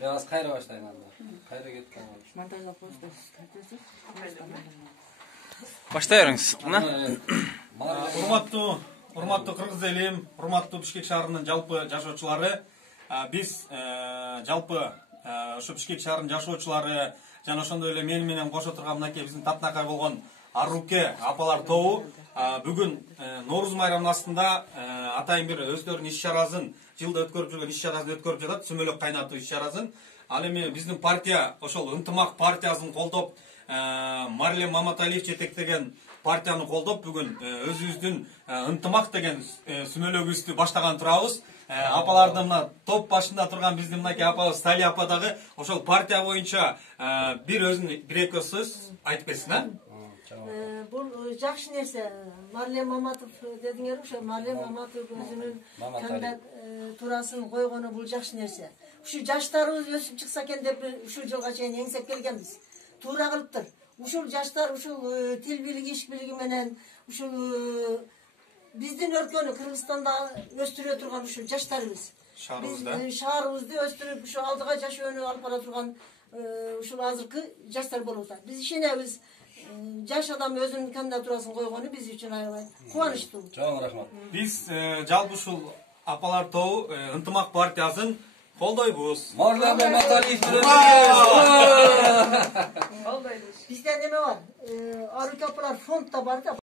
Biraz kayra başlayın anda. Kayra git tamam. Montajda koyuyoruz. Başlayırız. Урматтуу кыргыз элим, урматтуу Бишкек шаарынын жалпы жашоочулары, биз жалпы ошо Бишкек шаарынын жашоочулары жана ошондой эле мени менен кошо турган мынакей биздин татынакай болгон Аруке апалар тобу бүгүн Нооруз майрамынын астында атайын бир өздөрүнүн иш-чарасын, жылда өткөрүп жүргөн иш-чарасын өткөрүп жатат, сүмөлөк кайнатуу иш-чарасын. Ал эми биздин партия ошол ынтымак партиясын колдоп, Марлен Маматалиев жетектеген партияны колдоп бүгүн өзүбүздүн ынтымак деген сүмөлөгүбүздү баштаган турабыз. Апалардын мына топ башында турган биздин мынакей апабыз Сали апа дагы ошол партия боюнча бир өзүнүн бир эки сөз айтып кетсин, а? Бул жакшы нерсе. Марлен Маматов дедиңер, ошо Марлен Маматов өзүнүн кандидатурасын койгону бул жакшы нерсе. Ушу жаштарыбыз өсүп чыкса экен деп ушул жылга чейин эңсеп келгенбиз. Туура кылыптыр. Ушул жаштар ушул тил билиги, иш билиги менен ушул биздин өлкөнү Кыргызстанда өстүрө турган ушул жаштарыбыз. Шаарыбызды өстүрүп ушул алдыга жашоону алып бара турган ушул азыркы жаштар болуп атат. Биз ишенебиз. Жаш адам өзүнүн кандидатурасын койгону биз үчүн аябай кубанычтуу. Чоң рахмат. Биз жалпы ушул апалар тобу ынтымак партиясын колдойбуз. Марлен Маматалиев Bizde ne var? Arık apılar fondda var da